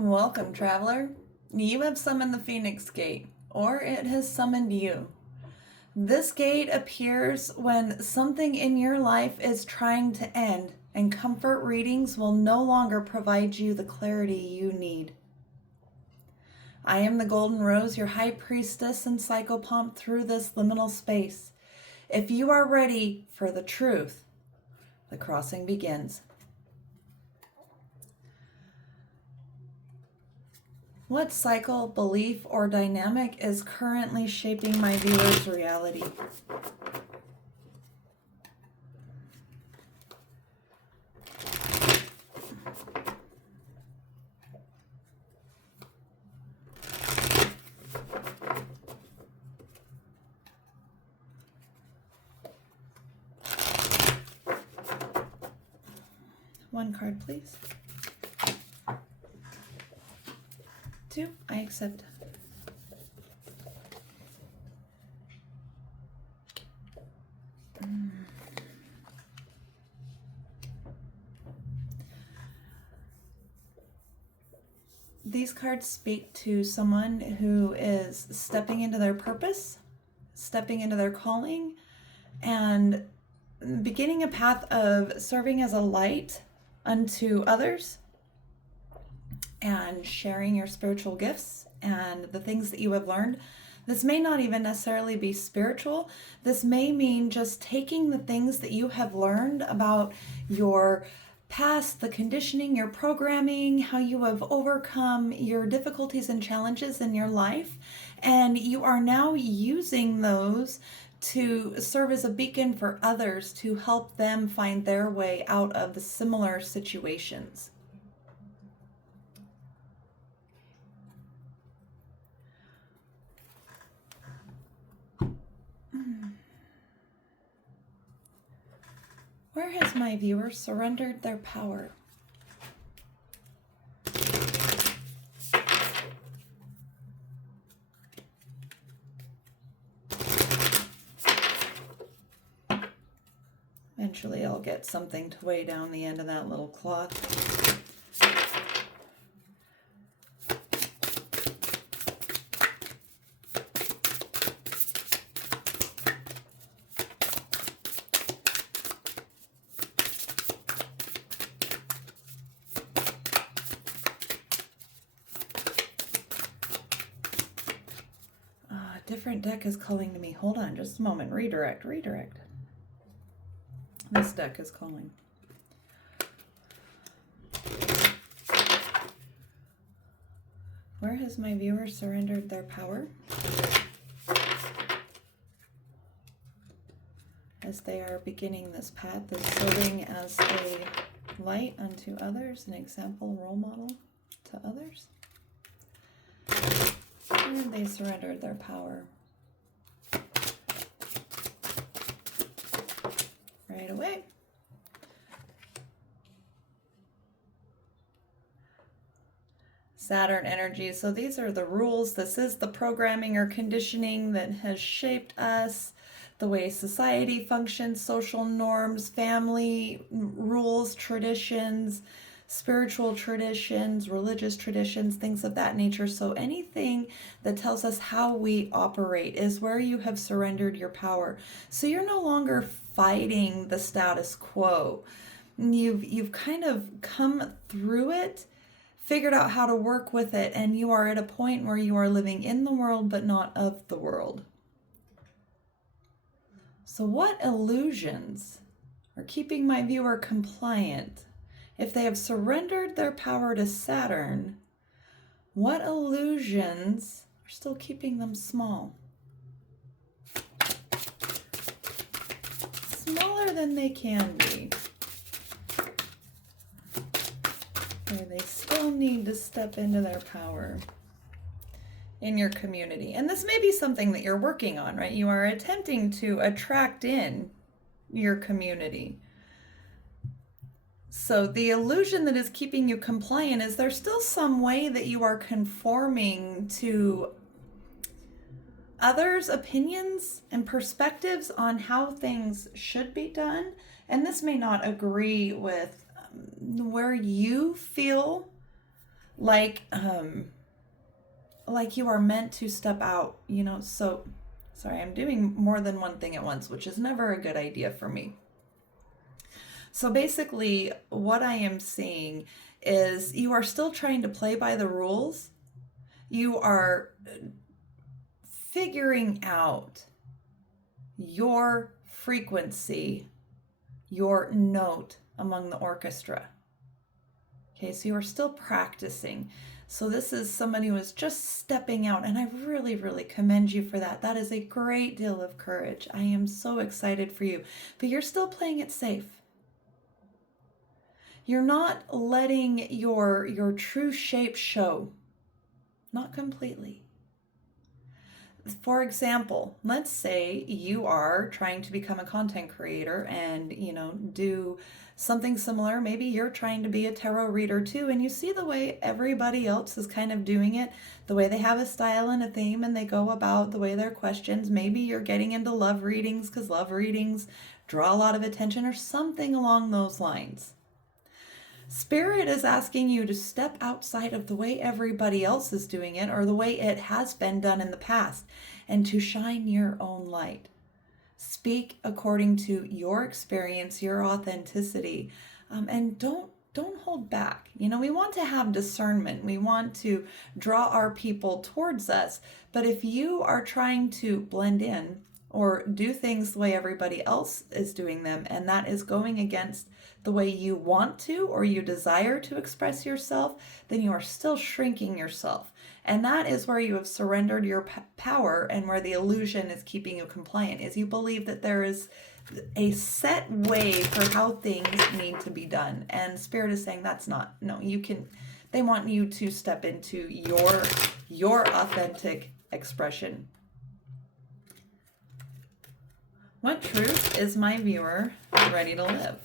Welcome, traveler. You have summoned the Phoenix Gate, or it has summoned you. This gate appears when something in your life is trying to end, and comfort readings will no longer provide you the clarity you need. I am the Golden Rose, your high priestess and psychopomp through this liminal space. If you are ready for the truth, the crossing begins. What cycle, belief, or dynamic is currently shaping my viewer's reality? One card, please. Two, I accept. These cards speak to someone who is stepping into their purpose, stepping into their calling, and beginning a path of serving as a light unto others and sharing your spiritual gifts and the things that you have learned. This may not even necessarily be spiritual. This may mean just taking the things that you have learned about your past, the conditioning, your programming, how you have overcome your difficulties and challenges in your life, and you are now using those to serve as a beacon for others to help them find their way out of the similar situations. Where has my viewer surrendered their power? Eventually I'll get something to weigh down the end of that little cloth. Different deck is calling to me. Hold on just a moment. Redirect. This deck is calling. Where has my viewer surrendered their power? As they are beginning this path of serving as a light unto others, an example, role model to others. And they surrendered their power. Right away. Saturn energy. So these are the rules. This is the programming or conditioning that has shaped us, the way society functions, social norms, family rules, traditions, spiritual traditions, religious traditions, things of that nature. So anything that tells us how we operate is where you have surrendered your power. So you're no longer fighting the status quo. You've kind of come through it, figured out how to work with it, and you are at a point where you are living in the world but not of the world. So what illusions are keeping my viewer compliant? If they have surrendered their power to Saturn, what illusions are still keeping them small? Smaller than they can be. Or they still need to step into their power in your community. And this may be something that you're working on, right? You are attempting to attract in your community. So the illusion that is keeping you compliant is there's still some way that you are conforming to others' opinions and perspectives on how things should be done. And this may not agree with where you feel like like you are meant to step out, so sorry, I'm doing more than one thing at once, which is never a good idea for me. So basically, what I am seeing is you are still trying to play by the rules. You are figuring out your frequency, your note among the orchestra. Okay, so you are still practicing. So this is somebody who is just stepping out, and I really, really commend you for that. That is a great deal of courage. I am so excited for you, but you're still playing it safe. You're not letting your true shape show. Not completely. For example, let's say you are trying to become a content creator and, do something similar. Maybe you're trying to be a tarot reader too, and you see the way everybody else is kind of doing it, the way they have a style and a theme and they go about the way their questions. Maybe you're getting into love readings because love readings draw a lot of attention or something along those lines. Spirit is asking you to step outside of the way everybody else is doing it or the way it has been done in the past and to shine your own light. Speak according to your experience, your authenticity, and don't hold back. We want to have discernment. We want to draw our people towards us. But if you are trying to blend in or do things the way everybody else is doing them, and that is going against the way you want to or you desire to express yourself, then you are still shrinking yourself. And that is where you have surrendered your power, and where the illusion is keeping you compliant, is you believe that there is a set way for how things need to be done. And Spirit is saying that's not. No, they want you to step into your authentic expression. What truth is my viewer ready to live?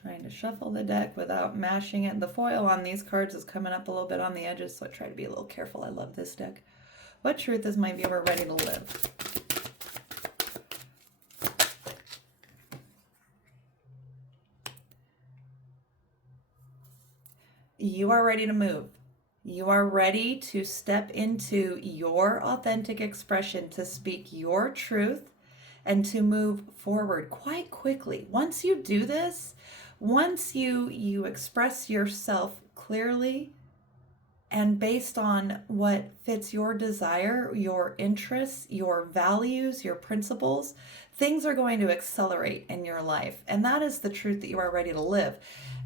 Trying to shuffle the deck without mashing it. The foil on these cards is coming up a little bit on the edges, so I try to be a little careful. I love this deck. What truth is my viewer ready to live? You are ready to move. You are ready to step into your authentic expression, to speak your truth, and to move forward quite quickly. Once you do this, once you express yourself clearly and based on what fits your desire, your interests, your values, your principles, things are going to accelerate in your life. And that is the truth that you are ready to live.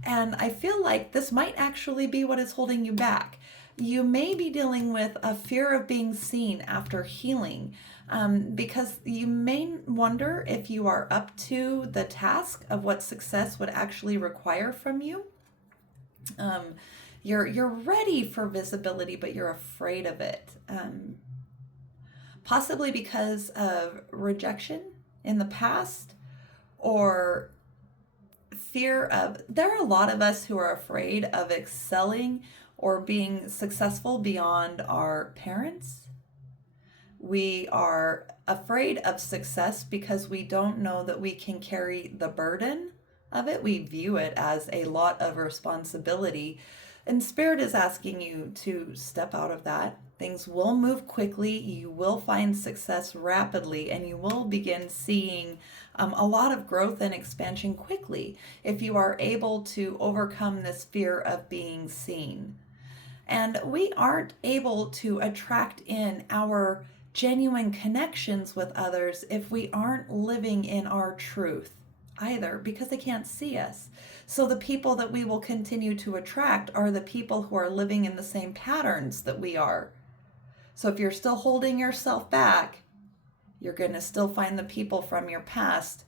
And I feel like this might actually be what is holding you back. You may be dealing with a fear of being seen after healing, because you may wonder if you are up to the task of what success would actually require from you. You're ready for visibility, but you're afraid of it. Possibly because of rejection in the past, or there are a lot of us who are afraid of excelling or being successful beyond our parents. We are afraid of success because we don't know that we can carry the burden of it. We view it as a lot of responsibility. And Spirit is asking you to step out of that. Things will move quickly. You will find success rapidly, and you will begin seeing a lot of growth and expansion quickly if you are able to overcome this fear of being seen. And we aren't able to attract in our genuine connections with others if we aren't living in our truth either, because they can't see us. So the people that we will continue to attract are the people who are living in the same patterns that we are. So if you're still holding yourself back, you're going to still find the people from your past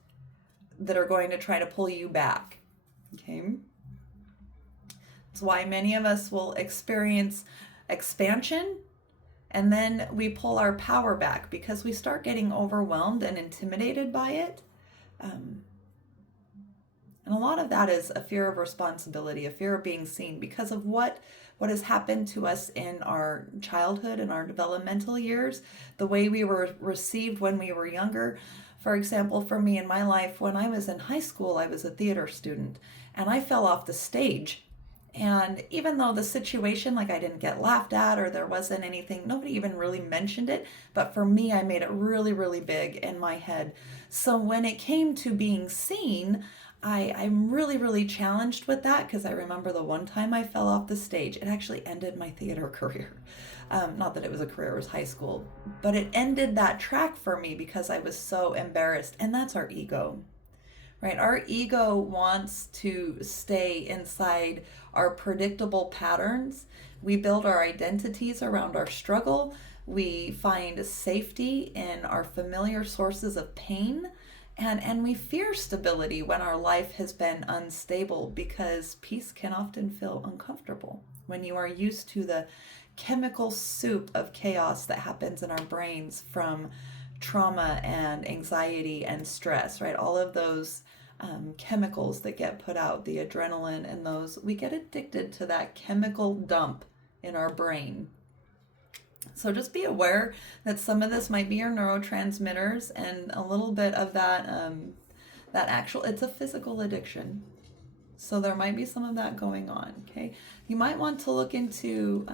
that are going to try to pull you back. Okay? That's why many of us will experience expansion, and then we pull our power back because we start getting overwhelmed and intimidated by it. And a lot of that is a fear of responsibility, a fear of being seen because of what has happened to us in our childhood and our developmental years, the way we were received when we were younger. For example, for me in my life, when I was in high school, I was a theater student and I fell off the stage. And even though the situation, like I didn't get laughed at or there wasn't anything, nobody even really mentioned it. But for me, I made it really, really big in my head. So when it came to being seen, I'm really, really challenged with that because I remember the one time I fell off the stage. It actually ended my theater career. Not that it was a career, it was high school, but it ended that track for me because I was so embarrassed. And that's our ego, right? Our ego wants to stay inside our predictable patterns. We build our identities around our struggle. We find safety in our familiar sources of pain. And we fear stability when our life has been unstable because peace can often feel uncomfortable when you are used to the chemical soup of chaos that happens in our brains from trauma and anxiety and stress, right? All of those chemicals that get put out, the adrenaline and those, we get addicted to that chemical dump in our brain. So just be aware that some of this might be your neurotransmitters and a little bit of that actual, it's a physical addiction. So there might be some of that going on, okay? You might want to look into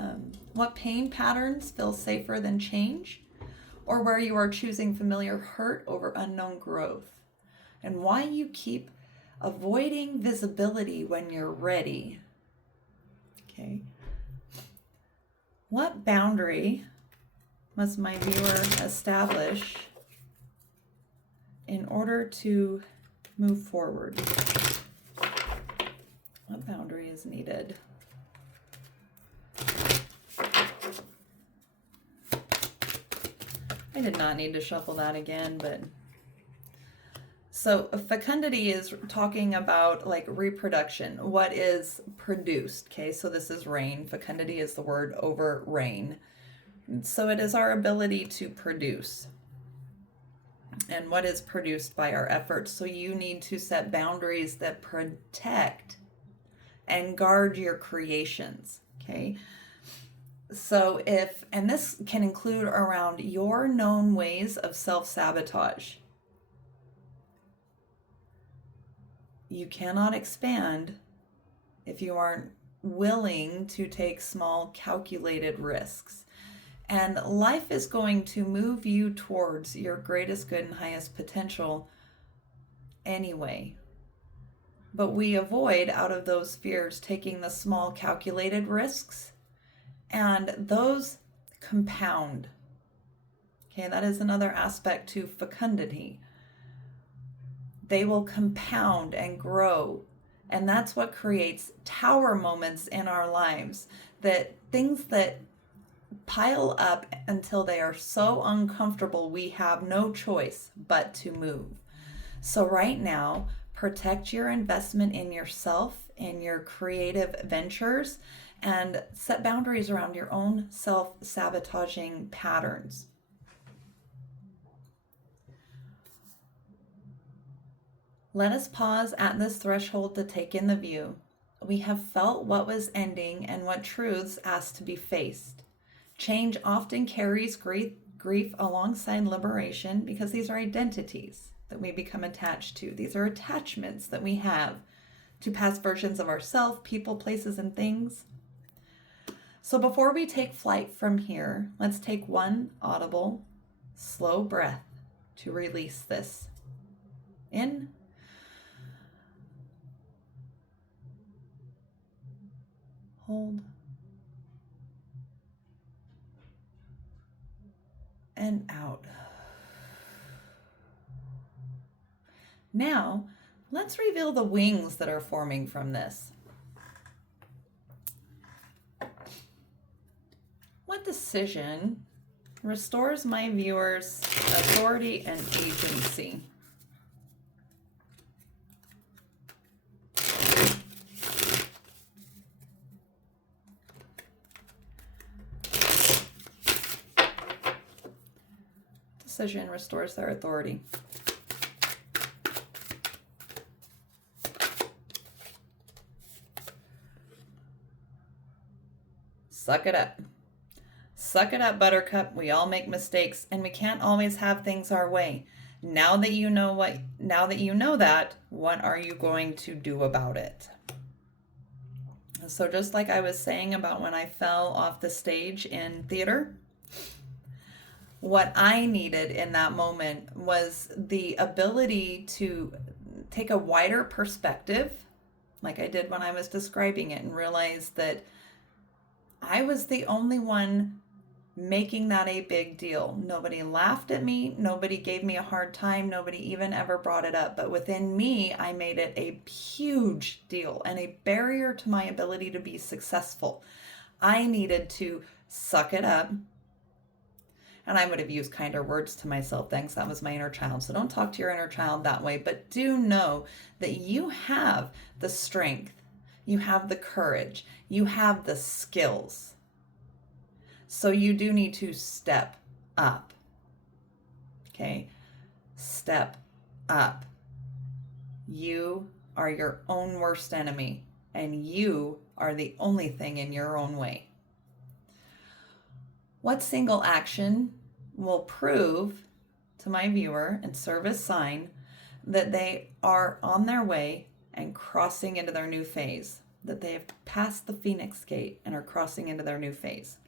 what pain patterns feel safer than change, or where you are choosing familiar hurt over unknown growth, and why you keep avoiding visibility when you're ready, okay? What boundary must my viewer establish in order to move forward? What boundary is needed? I did not need to shuffle that again, but so fecundity is talking about like reproduction, what is produced. Okay, so this is rain. Fecundity is the word over rain. So it is our ability to produce and what is produced by our efforts. So you need to set boundaries that protect and guard your creations. Okay. So and this can include around your known ways of self-sabotage. You cannot expand if you aren't willing to take small, calculated risks. And life is going to move you towards your greatest good and highest potential anyway. But we avoid, out of those fears, taking the small, calculated risks, and those compound. Okay, that is another aspect to fecundity. They will compound and grow. And that's what creates tower moments in our lives, that things that pile up until they are so uncomfortable we have no choice but to move. So right now, protect your investment in yourself, in your creative ventures, and set boundaries around your own self-sabotaging patterns. Let us pause at this threshold to take in the view. We have felt what was ending and what truths asked to be faced. Change often carries grief alongside liberation because these are identities that we become attached to. These are attachments that we have to past versions of ourselves, people, places, and things. So before we take flight from here, let's take one audible, slow breath to release this. In. Hold. And out. Now, let's reveal the wings that are forming from this. What decision restores my viewers' authority and agency? Decision restores their authority. Suck it up. Suck it up, Buttercup. We all make mistakes, and we can't always have things our way. Now that you know that, what are you going to do about it? So just like I was saying about when I fell off the stage in theater, what I needed in that moment was the ability to take a wider perspective, like I did when I was describing it, and realize that I was the only one making that a big deal. Nobody laughed at me. Nobody gave me a hard time. Nobody even ever brought it up. But within me, I made it a huge deal and a barrier to my ability to be successful. I needed to suck it up. And I would have used kinder words to myself. Thanks, that was my inner child. So don't talk to your inner child that way. But do know that you have the strength. You have the courage. You have the skills. So you do need to step up. Okay? Step up. You are your own worst enemy, and you are the only thing in your own way. What single action will prove to my viewer and serve as sign that they are on their way and crossing into their new phase, that they have passed the Phoenix Gate and are crossing into their new phase?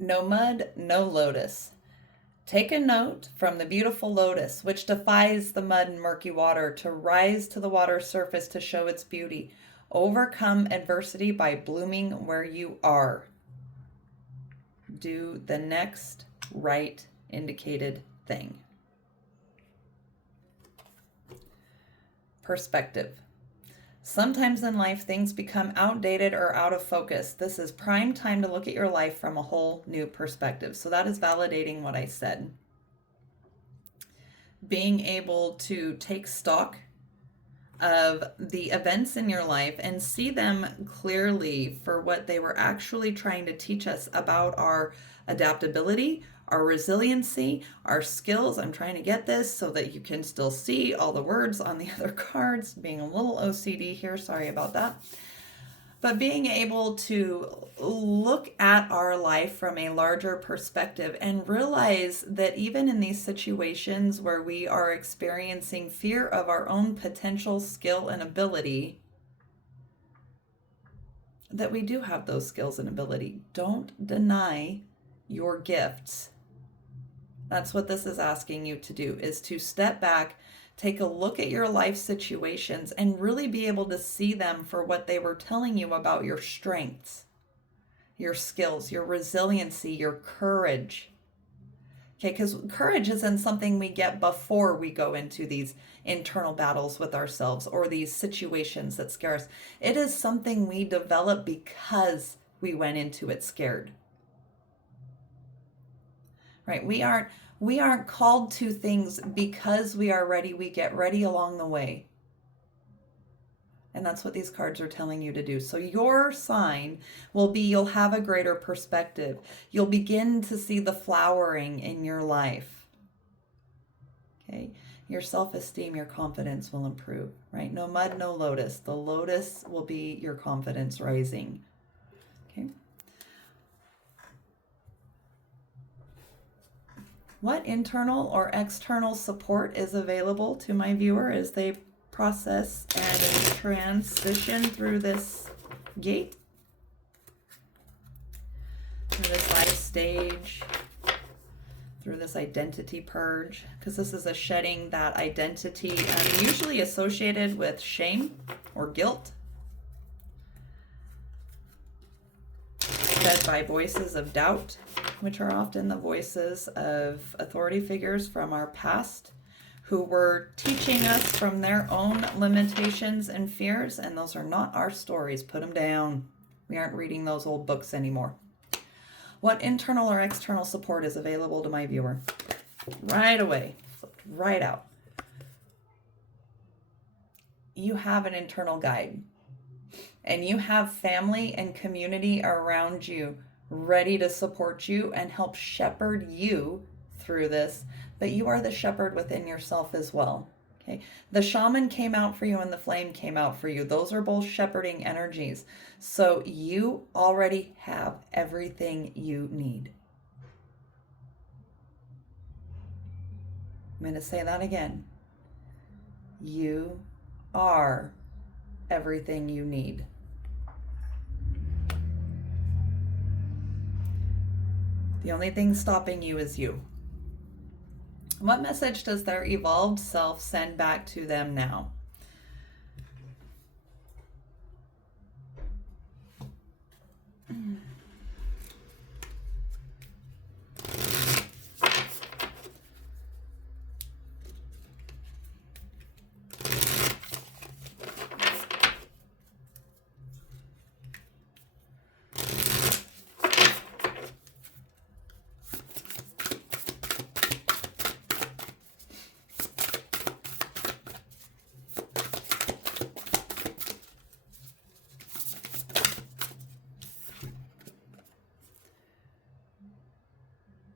No mud, no lotus. Take a note from the beautiful lotus, which defies the mud and murky water to rise to the water's surface to show its beauty. Overcome adversity by blooming where you are. Do the next right indicated thing. Perspective. Sometimes in life, things become outdated or out of focus. This is prime time to look at your life from a whole new perspective. So that is validating what I said. Being able to take stock of the events in your life and see them clearly for what they were actually trying to teach us about our adaptability, our resiliency, our skills. I'm trying to get this so that you can still see all the words on the other cards. Being a little OCD here, sorry about that. But being able to look at our life from a larger perspective and realize that even in these situations where we are experiencing fear of our own potential skill and ability, that we do have those skills and ability. Don't deny your gifts. That's what this is asking you to do, is to step back, take a look at your life situations, and really be able to see them for what they were telling you about your strengths, your skills, your resiliency, your courage. Okay, because courage isn't something we get before we go into these internal battles with ourselves or these situations that scare us. It is something we develop because we went into it scared. Right? We aren't called to things because we are ready. We get ready along the way. And that's what these cards are telling you to do. So your sign will be, you'll have a greater perspective. You'll begin to see the flowering in your life. Okay? Your self-esteem, your confidence will improve, right? No mud, no lotus. The lotus will be your confidence rising. Okay? What internal or external support is available to my viewer as they process and transition through this gate, through this life stage, through this identity purge? Because this is a shedding that identity, usually associated with shame or guilt, fed by voices of doubt, which are often the voices of authority figures from our past who were teaching us from their own limitations and fears, and those are not our stories. Put them down. We aren't reading those old books anymore. What internal or external support is available to my viewer? Right away, flipped right out. You have an internal guide, and you have family and community around you ready to support you and help shepherd you through this, but you are the shepherd within yourself as well. Okay, the shaman came out for you and the flame came out for you. Those are both shepherding energies. So you already have everything you need. I'm going to say that again. You are everything you need. The only thing stopping you is you. What message does their evolved self send back to them now?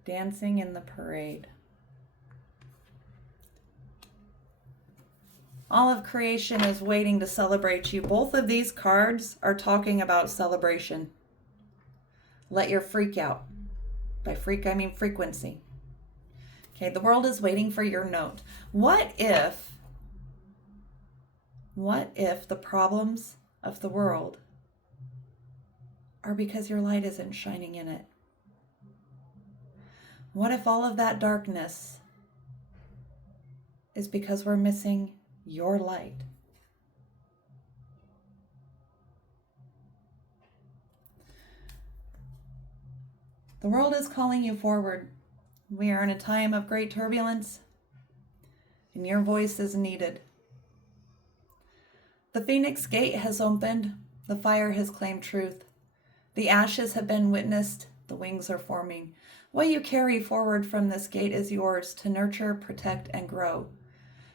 Dancing in the parade. All of creation is waiting to celebrate you. Both of these cards are talking about celebration. Let your freak out. By freak, I mean frequency. Okay, the world is waiting for your note. What if the problems of the world are because your light isn't shining in it? What if all of that darkness is because we're missing your light? The world is calling you forward. We are in a time of great turbulence, and your voice is needed. The Phoenix Gate has opened. The fire has claimed truth. The ashes have been witnessed. The wings are forming. What you carry forward from this gate is yours to nurture, protect, and grow.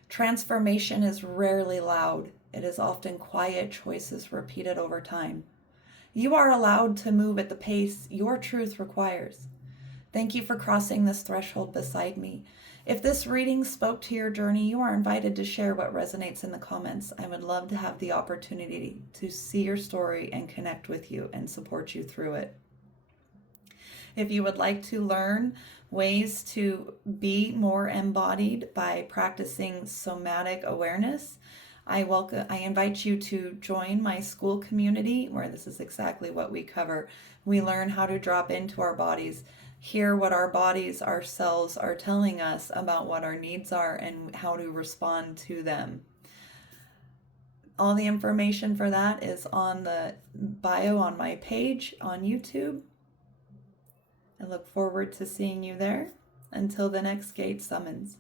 Transformation is rarely loud. It is often quiet choices repeated over time. You are allowed to move at the pace your truth requires. Thank you for crossing this threshold beside me. If this reading spoke to your journey, you are invited to share what resonates in the comments. I would love to have the opportunity to see your story and connect with you and support you through it. If you would like to learn ways to be more embodied by practicing somatic awareness, I invite you to join my school community where this is exactly what we cover. We learn how to drop into our bodies, hear what our bodies, our cells are telling us about what our needs are and how to respond to them. All the information for that is on the bio on my page on YouTube. I look forward to seeing you there. Until the next gate summons.